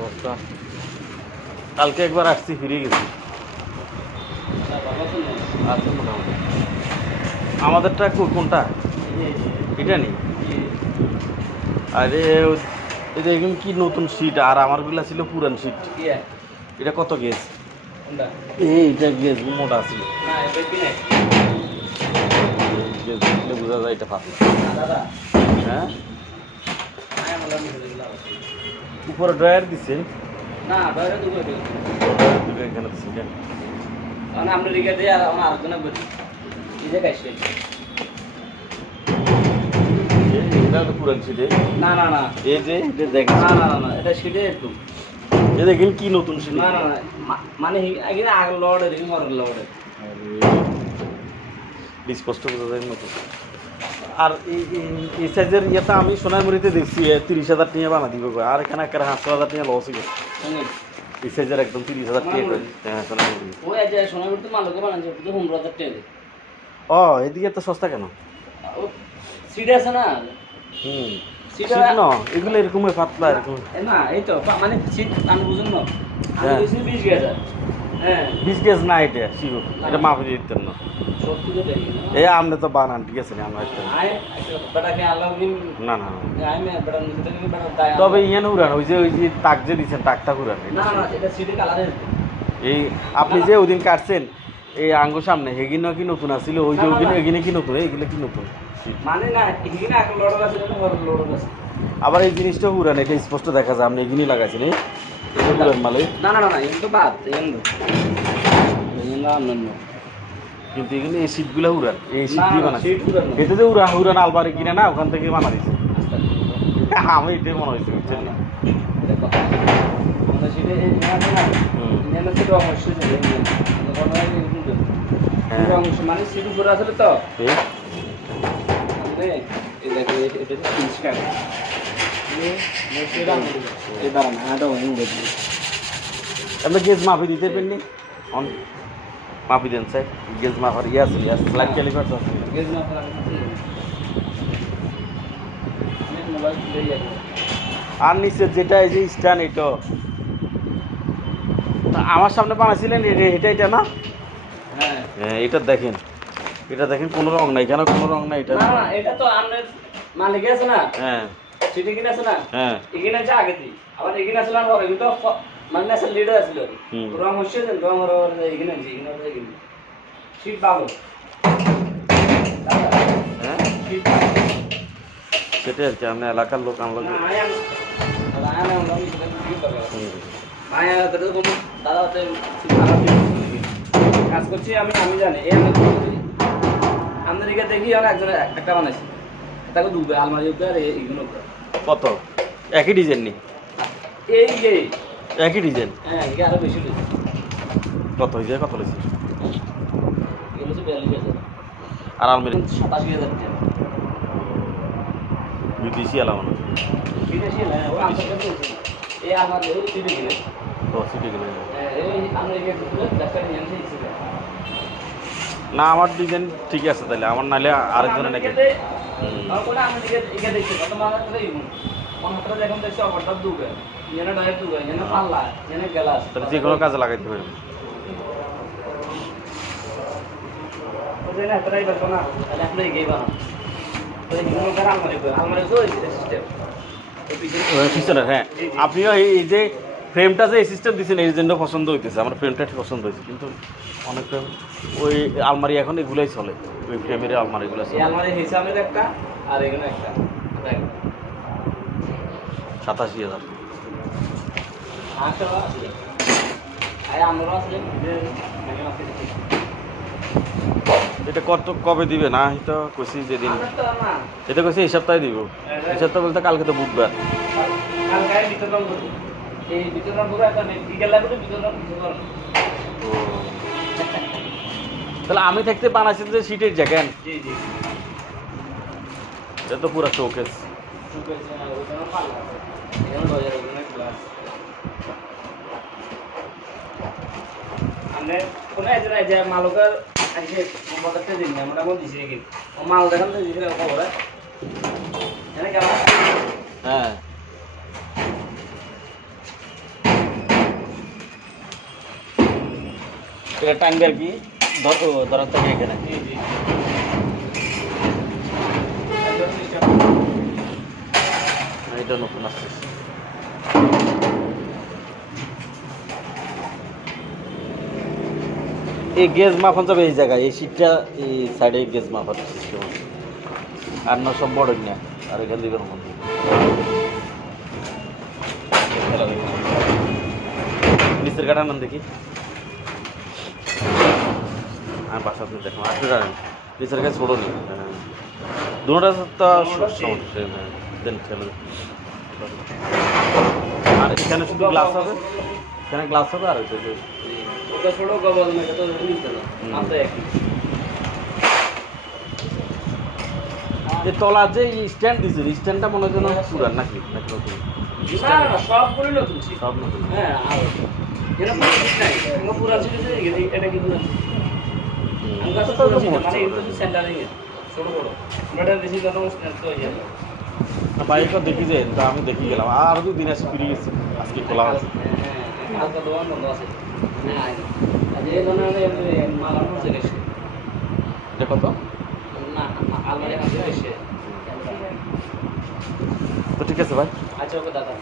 অবস্থা? কালকে একবার আসছি, ফিরে গেছি। আছে মোটামুটি। আমাদেরটা কোনটা? এটা নেই। আরে এটা এখন কি নতুন সিট, আর আমারগুলা ছিল পুরান সিট। এটা কত গেজ? এইটা গেজ মোটা ছিল। গেজ দেখলে বোঝা যায় এটা ফাঁপি। হ্যাঁ, উপরে ড্রয়ার দিছে না, ড্রয়ারে দুটো এখানে দিচ্ছে কেন? কারণ আমরা রেখে দিয়ে আমার আলোচনা করি নিজে কাছে। এটা তো পুরান সিটে। না না না, এই যে এটা দেখেন। না না না, এটা সিটে একটু এই দেখেন কি নতুন সিট। না না না, মানে এখানে আগ লড়ে দেখি মরের লড়ে স্পষ্ট বোঝা যায় নতুন। আর এই সাইজের ইয়েটা আমি সোনারমুড়িতে দেখছি 30,000 টাকা বানা দিব, আর এখানে একটা 500,000 টাকা লস হয়ে গেছে। এই সাইজের একদম 30,000 টাকা করে। হ্যাঁ, সোনারমুড়ি। ওই যে সোনারমুড়ি তো মালকে বানাচ্ছে তো 15,000 টাকা দেয়। ও, এদিকে এত সস্তা কেন? সিট আছে না? সিট না, এগুলো এরকম পাতলা এরকম না, এই তো মানে সিট আমি বুঝুন না, আমি হ্যাঁ। 20 গেজ। হ্যাঁ, 20 গেজ না, এটা শিওর এটা মাপে দিতেন না। সত্যি তো দেখি এই আপনি তো বানান, ঠিক আছে না? আমরা বেটাকে আল্লাহ না না না। আমি বেটা নিচে থেকে বেটা দায়। তবে ইয়ে উড়ান, ওই যে তাক যে দিচ্ছেন, টাকটা উড়ান। না না, এটা সিটের কালারের। এই আপনি যে ওদিন কাটছেন এই আঙ্গ সামনে, হেগিন কি নতুন আসছিল? ওই যে ওদিন এগিনে কি নতুন? এইগুলো কি নতুন? মানে না, এখানে এক লড় আছে, এটা বড় লড় আছে। আবার এই জিনিসটা উড়ান, এটা স্পষ্ট দেখা যায়। আপনি এগিনে লাগাইছেন এই উড়ান মালে। না না না, এটা তো বাদ, কিন্তু এখানে এই সিটগুলো উড়ান, এই সিট না, দিয়ে না, বানাচ্ছে। সিট উড়ানো। এতে যে উড়ান আলমারি কিনে না, ওখান থেকে বানা দিচ্ছে। আমি এটাই মনে হয়েছে, বুঝছেন না? আমাদের সিটে এই আছে না, ইঞ্জিনের সিট অবশ্যই যাবে, মানে সিট উপরে আসলে তো এই এই দেখো, এটা 30 টাকা। এই দাঁড়ান, হাঁটো উড়ে দিই। আপনি গেজ মাপি দিতে পারেননি? মাপি দেন স্যার, গেজ মাপার ইয়ে আছে, স্লাইড ক্যালিপার আছে। গেজ না ফেলা আমি মোবাইল খুলে যাই। আর নিচে যেটা এই যে স্ট্যান্ড, এটা আমার সামনে বানাইছিলেন, এটা না? হ্যাঁ হ্যাঁ, এটা দেখেন, এটা দেখেন কোনো রং নাই। কেন কোনো রং নাই? এটা না না, এটা তো আপনার মালিক আছে না, হ্যাঁ সিটে কিনে আছে না, হ্যাঁ। এখানে আছে আগে দিই, আবার এখানে আছে না, পরে কিন্তু মানে আছে লিডার আছিল রং হচ্ছে রং এখানে আছে, এখানে আছে, এখানে সিট ভালো। হ্যাঁ, সেটাই আর কি। আপনি এলাকার লোক আনলো। দাদা কাজ করছি আমি, আমি জানি এই আমেরিকা দেখি আর একজন একটা বানাইছি, তাকে দুটো আলমারি উপরে আর এইগুলো কত? একই ডিজাইন নি? এই যে একই ডিজাইন। হ্যাঁ, এগুলো আরো বেশি দিচ্ছে। কত হয়েছে? কত লেগেছে? এগুলো হচ্ছে 42,000 আর আলমারি 87,000 টাকা। বিদেশি আলাম বিদেশি না, ও আন্তর্জাতিক বলছি। এই আমার এই সিটি কিনে তো সিটি গেলে এই আমেরিকা ভিতরে দেখা নিয়ে এসেছি। না, আমার ডিজাইন ঠিক আছে তাহলে। আমার নাহলে আরেকজনে নাকি আমার কোন আমেরিকা এখানে দেখছি কত মাথা করে ইউন কোন হাতটা দেখুন দেখছি অফারটা দুগে এনে ডাইরেক্ট দুগে এনে পাল্লা এনে গ্লাস তাহলে যে কোনো কাজে লাগাইতে পারবেন। ওই না হাতটাই বের না, তাহলে আপনি এগিয়ে বানা তো এগুলো করে আলমারি তো সিস্টেম পিছনে। হ্যাঁ, আপনিও এই যে ফ্রেমটা যে সিস্টেম দিচ্ছেন, এই জন্য পছন্দ হইতেছে। আমার ফ্রেমটা ঠিক পছন্দ হয়েছে, কিন্তু অনেক ফ্রেম ওই আলমারি এখন এগুলোই চলে, ওই ফ্রেমের আলমারিগুলো এই চলে। আলমারি হিসাবের একটা আর এখানে একটা 87,000। আচ্ছা আছে আয় আমরা আছে যে মানে আছে এটা কবে দিবে? না এটা কইছি যেদিন, তো না এটা কইছি এই সপ্তাহে দিব। এই সপ্তাহ বলতে কালকে তো বুধবার। কালকে বিতরণ করব, এই বিতরণ পুরো একটা বিকেল লাগবে বিতরণ কিছু করব। তাহলে আমি থাকতে বানাইছি যে সিটের জায়গা। জি জি, এটা তো পুরো শোকেস। শুকেছে না ওখানে পাল্লা আছে, এখানে বাজার ওখানে গ্লাস। আমরা কোন একজন যে মালকের আজকে মোবাইলটা দিন না, মোটামুটি দিছি কি ও মাল দেখান তো দিছি খবর এনে কেমন। হ্যাঁ, এটা টানবে আর কি ধরার থেকে এখানে জি জি এটা নতুন আসছে এই গেজ মাখন যাবে এই জায়গায় এই সিটটা এই সাইডে গেজ মাপার সিস্টেম আছে আর না সব বড় না আর এখান দিকে মন্দির নিচের কাটার নাম দেখি আমি বাসা আপনি দেখুন আপনি জানেন নিচের কাছে ছোটো নেই দুটা তো সমস্যা দেন ঠেলে আর এখানে শুধু গ্লাস হবে এখানে গ্লাস হবে আর ওটা ছোট গবল না এটা তো নিতে না নাম তো একই যে তলা যে স্ট্যান্ড দিছে স্ট্যান্ডটা মনে হয় যেন পুরান নাকি নাকি নতুন না না সবগুলো নতুন ছিল সব নতুন হ্যাঁ আর এটা পুরো ঠিক নাই এটা পুরো ছিল যে এটা কি পুরো আমি কাছে পুরো ছিল মানে এটা তো সেন্টারে গেছে ছোট বড় ওটা বেশি যত স্ট্যান্ড তো হয়ে যাবে বাইকও দেখি যে তো আমি দেখি গেলাম আর দুই দিন আসে ফিরে গেছে আজকে খোলা আছে হালকা দোকান বন্ধ আছে আজ এই ধরনের মাল আমার কাছে গেছে এটা কত না আলমারি হাতে গেছে তো ঠিক আছে ভাই আচ্ছা ওকে দাদা